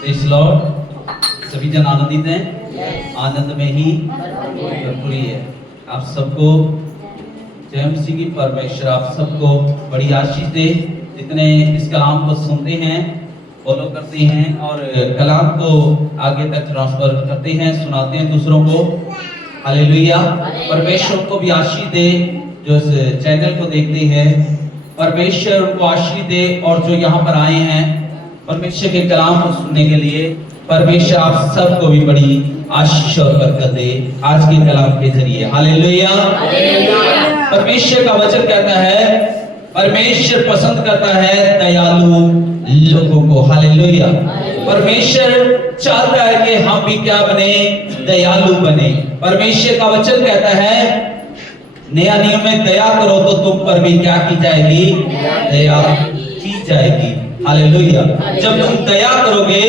Praise Lord. सभी जन आनंदित हैं? आनंद में ही भरपूरी है। आप सबको जय मसीह की परमेश्वर आप सबको बड़ी आशीष दे। जितने इस कलाम को सुनते हैं, फॉलो करते हैं और कलाम को आगे तक ट्रांसफर करते हैं, सुनाते हैं दूसरों को। हालेलुया। परमेश्वर को भी आशीष दे जो इस चैनल को देखते हैं। परमेश्वर उनको आशीष दे और जो यहाँ पर आए हैं परमेश्वर के कलाम को सुनने के लिए, परमेश्वर आप सबको भी बड़ी आशीष और बरकत दे आज के कलाम के जरिए। हालेलुया। परमेश्वर का वचन कहता है परमेश्वर पसंद करता है दयालु लोगों को। हालेलुया। परमेश्वर चाहता है कि हम भी क्या बने, दयालु बने। परमेश्वर का वचन कहता है नया नियम में दया करो तो तुम पर भी क्या की जाएगी, दया की जाएगी। हालेलुया। जब तुम दया करोगे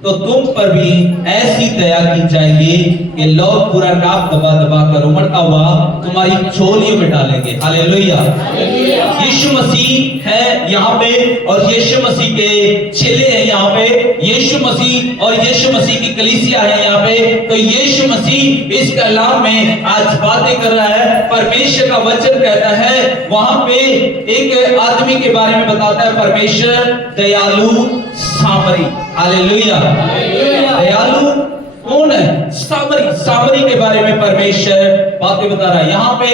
तो तुम पर भी ऐसी दया की जाएगी कि लोग पूरा नाक दबा दबा कर उमड़ता हुआ तुम्हारी झोलियों में डालेंगे। हालेलुया। यीशु मसीह है यहाँ पे और यीशु मसीह के चेले हैं यहाँ पे। यीशु मसीह और यीशु मसीह की कलीसिया है यहाँ पे। तो यीशु मसीह इस कलाम में आज बातें कर रहा है। परमेश्वर का वचन कहता है वहां पे एक आदमी के बारे में बताता है परमेश्वर दयालु सामरी। हालेलुया। दयालु कौन है? सामरी। सामरी के बारे में परमेश्वर बातें बता रहा है। यहाँ पे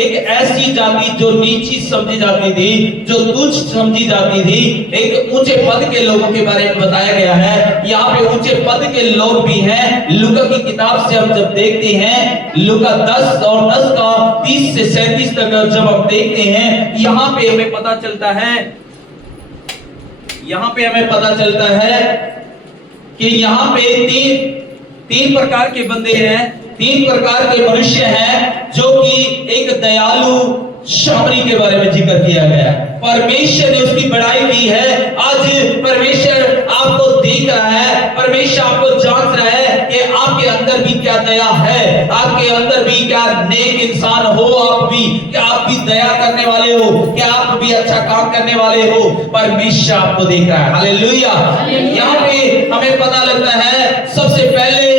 एक ऐसी जाति जो नीची समझी जाती थी, जो तुच्छ समझी जाती थी, एक ऊंचे पद के लोगों के बारे में बताया गया है। यहाँ पे ऊंचे पद के लोग भी हैं। लूका की किताब से हम जब देखते हैं, लूका 10 और 10 का 30 से 37 तक जब हम देखते हैं, यहाँ पे हमें पता चलता है कि यहाँ पे तीन प्रकार के बंदे हैं, 3 प्रकार के मनुष्य हैं जो कि एक दयालु सामरी के बारे में जिक्र किया गया है। परमेश्वर ने उसकी बड़ाई की है। आज परमेश्वर आपको देख रहा है, परमेश्वर आपको जांच रहा है कि आपके अंदर भी क्या दया है, आपके अंदर भी क्या नेक इंसान हो, आप भी क्या आप भी दया करने वाले हो, क्या आप भी अच्छा काम करने वाले हो। परमेश्वर आपको देख रहा है। हालेलुया। यहाँ पे हमें पता लगता है, सबसे पहले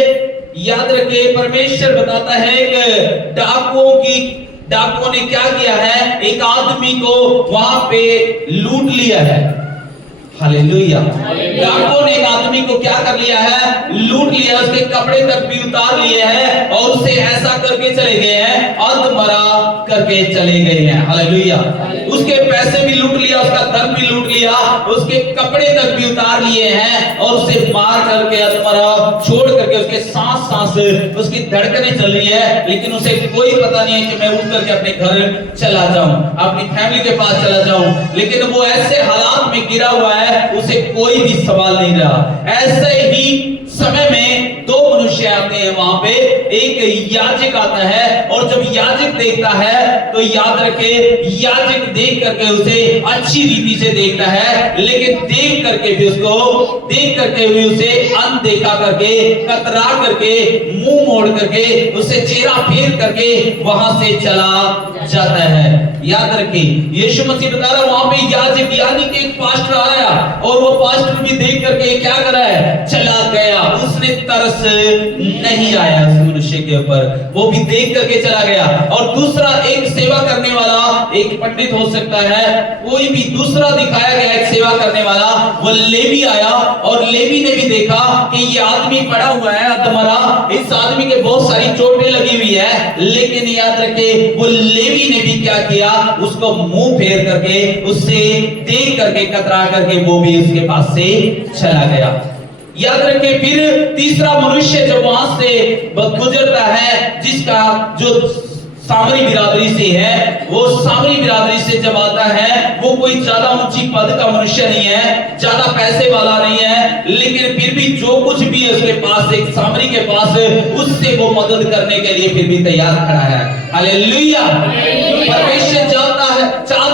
याद रखिए परमेश्वर बताता है कि डाकुओं ने क्या किया है, एक आदमी को वहां पे लूट लिया है। हालेलुया। डाकुओं ने एक आदमी को क्या कर लिया है, लूट लिया, उसके कपड़े तक भी उतार लिए हैं और उसे ऐसा करके चले गए हैं, अधमरा करके चले गए हैं। हालेलुया। उसके पैसे भी लूट लिया, उसका धन भी लूट लिया, उसके कपड़े तक भी उतार लिए हैं और उसे मार करके अधमरा छोड़ करके उसके सांस उसकी धड़कनें चल रही है, लेकिन उसे कोई पता नहीं है कि मैं उठ करके अपने घर चला जाऊं, अपनी फैमिली के पास चला जाऊं। लेकिन वो ऐसे हालात में गिरा हुआ है, उसे कोई भी सवाल नहीं रहा। ऐसे ही समय में 2 मनुष्य आते हैं वहां पे। एक याजक आता है और जब याजक देखता है तो याद रखे याजक देख करके उसे अच्छी रीति से देखता है, लेकिन देख करके भी उसे अनदेखा करके, कतरा करके, मुंह मोड़ करके, उसे चेहरा फेर करके वहां से चला जाता है। याद रखिए यीशु मसीह बता रहा है वहां पे याजक यानी कि एक पास्टर आया और वो पास्टर भी देख करके क्या कर रहा है, चला गया। उसने तरस नहीं आया उस मनुष्य के ऊपर, वो भी देख करके चला गया। और दूसरा एक सेवा करने वाला, एक पंडित हो सकता है, कोई भी दूसरा दिखाया गया एक सेवा करने वाला, वो लेवी आया और लेवी ने भी देखा कि ये आदमी पड़ा हुआ है अधमरा, इस आदमी के बहुत सारी चोटें लगी हुई है, लेकिन याद रखे वो लेवी ने भी क्या किया, उसको मुंह फेर करके, उससे देख करके, कतरा करके वो भी उसके पास से चला गया। याद रखें फिर तीसरा मनुष्य जो वहां से गुजरता है, जिसका जो सामरी बिरादरी से है, वो सामरी बिरादरी से जब आता है, वो कोई ज्यादा ऊंची पद का मनुष्य नहीं है, ज्यादा पैसे वाला नहीं है, लेकिन फिर भी जो कुछ भी है उसके पास, एक सामरी के पास, उससे वो मदद करने के लिए फिर भी तैयार खड़ा है। हालेलुया। परमेश्वर चाहता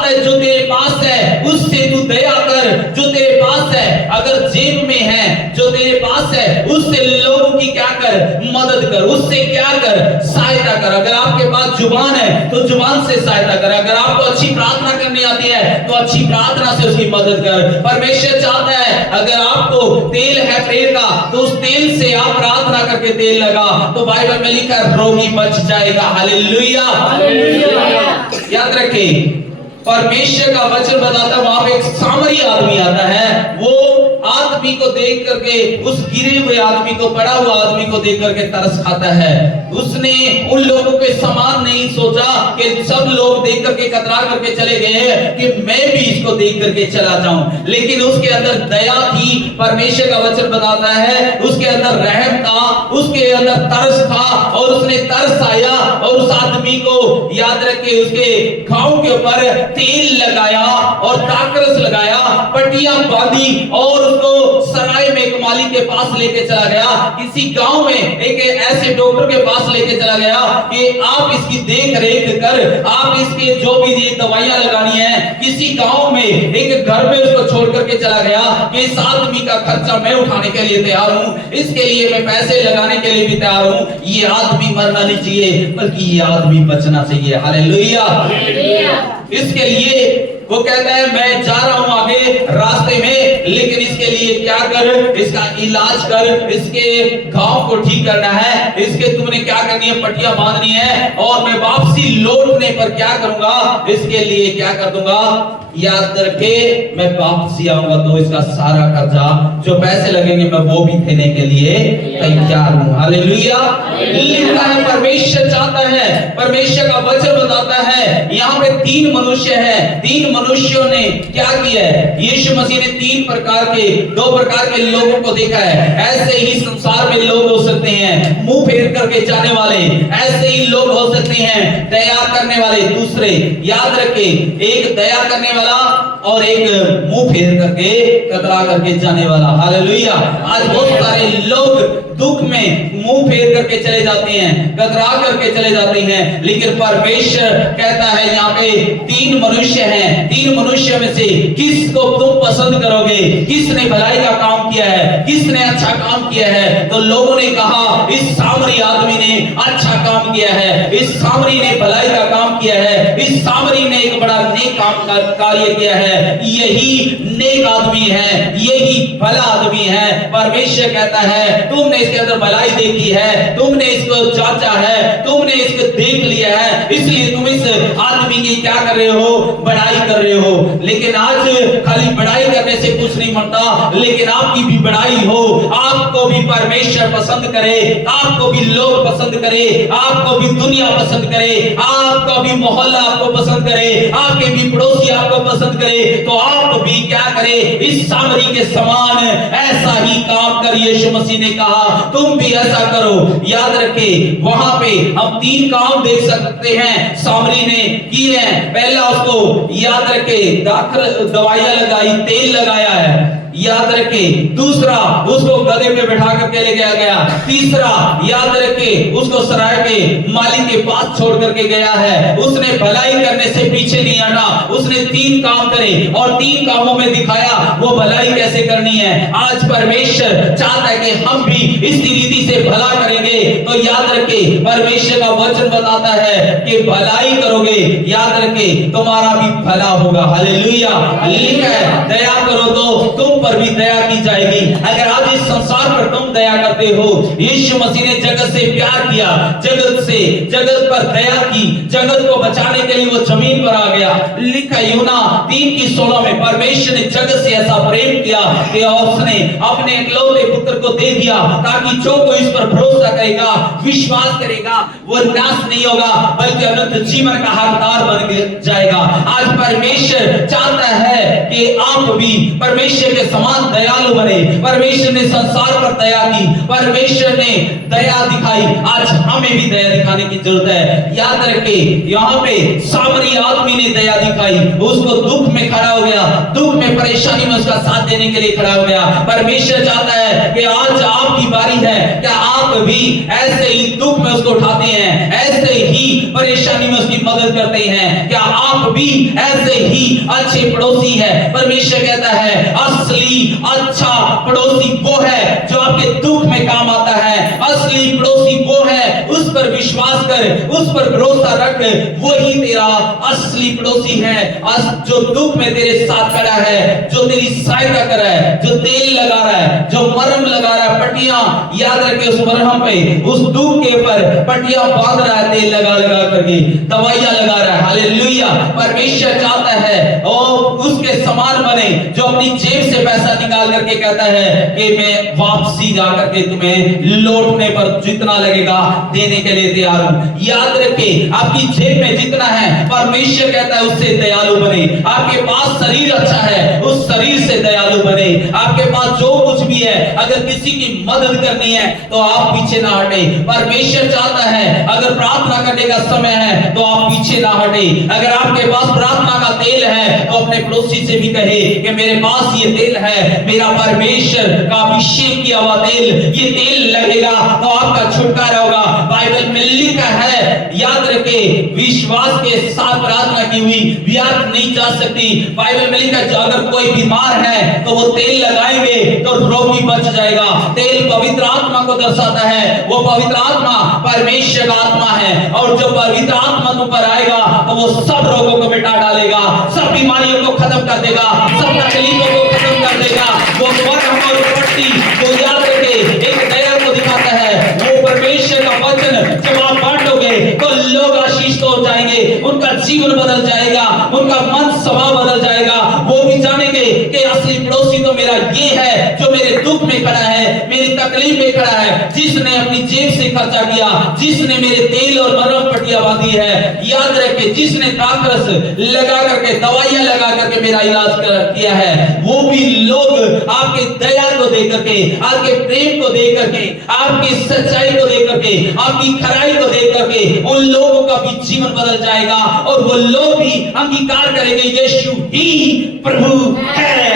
है जो तेरे पास है उससे तू दया कर, जो तेरे पास है अगर जेब में है, जो तेरे पास है उससे लोगों की क्या कर, मदद कर, उससे क्या कर, सहायता कर। अगर आपके पास जुबान है तो जुबान से सहायता कर, अगर आपको अच्छी प्रार्थना करनी आती है तो अच्छी प्रार्थना से उसकी मदद कर। परमेश्वर चाहता है अगर आपको तेल है तेल का, तो उस तेल से आप प्रार्थना करके तेल लगा तो बाइबल में लिखा है रोगी बच जाएगा। हालेलुया, याद रखें परमेश्वर का वचन बताता है, वहां पे एक सामरी आदमी आता है, वो आदमी को देख करके, उस गिरे हुए आदमी को, पड़ा हुआ आदमी को देख करके तरस खाता है। उसने उन लोगों के समान नहीं सोचा कि सब लोग देख करके कतरा करके चले गए कि मैं भी इसको देख करके चला जाऊं, लेकिन उसके अंदर दया थी। परमेश्वर का वचन बताता है उसके अंदर रहम था, उसके अंदर तरस था, और उसने तरस आया और उस आदमी को याद रखे उसके घाव के ऊपर तेल लगाया और दाकरस लगाया, पट्टियां बांधी और उसको सराय में एक माली के पास लेके चला गया। किसी गांव में एक ऐसे डॉक्टर के पास लेके चला गया कि आप इसकी देख रेख कर, आप इसके जो भी ये दवाइयां लगानी है, किसी गांव में एक घर में उसको छोड़ करके चला गया कि इस आदमी का खर्चा मैं उठाने के लिए तैयार हूं, इसके लिए मैं पैसे लगाने के लिए भी तैयार हूं। ये आदमी मरना नहीं चाहिए बल्कि ये आदमी बचना चाहिए। हालेलुया। इसके लिए वो कहता है मैं जा रहा हूं आगे रास्ते में, लेकिन इसके लिए क्या कर, इसका इलाज कर, इसके घाव को ठीक करना है, इसके तुमने क्या करनी है, पट्टियां बांधनी है, और मैं वापसी लौटने पर क्या करूंगा, इसके लिए क्या कर दूंगा, याद रखे मैं वापसी आऊंगा तो इसका सारा कर्जा जो पैसे लगेंगे मैं वो भी देने के लिए तैयार हूं। हालेलुया। लिखा है परमेश्वर चाहता है, परमेश्वर का वचन बताता है, यहाँ पे 3 मनुष्य हैं, 3 मनुष्यों ने क्या किया है, यीशु मसीह ने 3 प्रकार के 2 प्रकार के लोगों को देखा है। ऐसे ही संसार में लोग हो सकते हैं मुंह फेर करके जाने वाले, ऐसे ही लोग हो सकते हैं दया करने वाले, दूसरे याद रखे एक दया करने वाला और एक मुंह फेर करके कतरा करके जाने वाला। हालेलुया। आज बहुत सारे लोग दुख में मुंह फेर करके चले जाते हैं, कतरा करके चले जाते हैं, लेकिन परमेश्वर कहता है यहाँ पे 3 मनुष्य हैं, 3 मनुष्य में से किसको तुम पसंद करोगे, किसने भलाई का काम किया है, किसने अच्छा काम किया है। तो लोगों ने कहा इस सामरी आदमी ने अच्छा काम किया है, इस सामरी ने भलाई का काम किया है, इस सामरी ने एक बड़ा नेक काम कार्य किया है, यही नेक आदमी है, यही भला आदमी है। परमेश्वर कहता है तुमने इसके अंदर भलाई देखी है, तुमने इसको जांचा है, तुमने इसको देख लिया है, इसलिए तुम इस आदमी की क्या कर रहे हो, बड़ाई कर रहे हो। लेकिन आज खाली बड़ाई करने से कुछ नहीं बनता, लेकिन आपकी भी बड़ाई हो, आपको भी परमेश्वर पसंद करे, आपको भी लोग पसंद करे, आपको भी दुनिया पसंद करे, आपका भी मोहल्ला आपको पसंद करे, आपके भी पड़ोसी आपको पसंद करे, तो आप भी क्या करे, इस सामरी के समान ऐसा ही काम कर। यीशु मसीह ने कहा तुम भी ऐसा करो। याद रखे वहां पे हम 3 काम देख सकते हैं सामरी ने किए हैं। पहला उसको याद रखे दवाइयां लगाई, तेल लगाया है, याद रखे। दूसरा उसको गधे पे बैठा करके ले गया गया। तीसरा याद रखे उसको सराय के मालिक के पास छोड़ करके गया है। उसने भलाई करने से पीछे नहीं हटा, उसने 3 काम करे और 3 कामों में दिखाया वो भलाई कैसे करनी है। आज परमेश्वर चाहता है कि हम भी इस रीति से भला करेंगे। तो याद रखे परमेश्वर का वचन बताता है कि भलाई करोगे, याद रखे तुम्हारा भी भला होगा। हालेलुया। लिखा है दया करो तो तुम पर भी दया की जाएगी। अगर आज इस संसार पर तुम दया करते हो, यीशु मसीह ने जगत से प्यार किया, जगत पर दया की, जगत को बचाने के लिए वो जमीन पर आ गया। लिखा यूना 3:16 में परमेश्वर ने जगत से ऐसा प्रेम किया कि उसने अपने इकलौते पुत्र को दे दिया ताकि जो कोई इस पर भरोसा करेगा, विश्वास करेगा, वो नाश नहीं होगा बल्कि अनंत जीवन का हकदार बन जाएगा। आज परमेश्वर चाहता है कि आप भी परमेश्वर के समान दयालु बने। परमेश्वर ने संसार पर दया की, परमेश्वर ने दया दिखाई, आज हमें भी दया दिखाने की जरूरत है। याद रखे यहाँ पे सामरी आदमी ने दया दिखाई, उसको दुख में खड़ा हो गया, दुख में परेशानी में उसका साथ देने के लिए खड़ा हो गया। परमेश्वर चाहता है कि आज आपकी बारी है, क्या आप भी ऐसे ही दुख में उसको उठाते हैं, ऐसे ही परेशानी में उसकी मदद करते हैं? क्या आप भी ऐसे ही अच्छे पड़ोसी हैं? परमेश्वर कहता है असली अच्छा पड़ोसी वो है जो आपके दुख में काम आता है। असली पड़ोसी वो है, उस पर विश्वास कर, उस पर भरोसा रख, वही तेरा असली पड़ोसी है, जो दुख में तेरे साथ खड़ा है, जो तेरी सहायता कर रहा है, जो तेल लगा रहा है, जो मरहम लगा रहा है, पट्टियां याद रखे उस मरहम पे, उस दुख के ऊपर पट्टियां बांध रहा है, तेल लगा लगा करके दवाइयां लगा रहा है। हालेलुया। परमेश्वर चाहता है और उसके समान बने जो अपनी जेब से पैसा निकाल करके कहता है कि मैं वापसी जाकर के तुम्हें लौटने पर जितना लगेगा देने के लिए तैयार हूं। याद रखे आपकी जेब में जितना है परमेश्वर कहता है उससे दयालु बने। आपके पास शरीर अच्छा है, उस शरीर से दयालु बने। आपके पास जो कुछ भी है, अगर किसी की मदद करनी है तो आप पीछे ना हटे। परमेश्वर चाहता है अगर प्रार्थना करने का समय है तो आप पीछे ना हटे। अगर आपके पास प्रार्थना का तेल है तो अपने पड़ोसी से भी कहे कि मेरे पास ये तेल है, मेरा परमेश्वर का अभिषेक किया हुआ तेल, ये तेल लगेगा तो आपका छुटकारा होगा। बाइबल में लिखा है, याद रखे, विश्वास के साथ प्रार्थना की हुई व्यर्थ नहीं जा सकती। बाइबल में लिखा है अगर कोई बीमार है तो वो तेल लगाएंगे तो रोगी बच जाएगा। तेल पवित्र आत्मा को दर्शाता है, वो पवित्र आत्मा परमेश्वर का आत्मा है, और जो पवित्र आत्मा तुम पर आएगा तो वो सब रोगों को मिटा डालेगा, सब बीमारियों को खत्म कर देगा, सब तकलीफों को खत्म कर देगा। वो मरहम और पट्टी जो याद रखे एक दया को दिखाता है, वो परमेश्वर का वचन जब आप बांटोगे तो लोग आशीष हो जाएंगे, उनका जीवन बदल जाएगा, उनका मन स्वभाव बदल जाएगा। वो भी जानेंगे कि असली पड़ोसी तो मेरा ये है जो मेरे दुख में खड़ा है, मेरी तकलीफ में खड़ा है, जिसने अपनी जेब से खर्चा किया, जिसने मेरे तेल और मरहम पट्टियां बांधी है। याद रखे जिसने ताकस लगा करके दवाइयां लगा करके मेरा इलाज किया है। वो भी लोग आपके दया को देख करके, आपके प्रेम को देख करके, आपकी सच्चाई को देख करके, आपकी खराई को देख करके उन लोगों का भी जीवन बदल जाएगा और वो लोग भी अंगीकार करेंगे यीशु ही प्रभु है।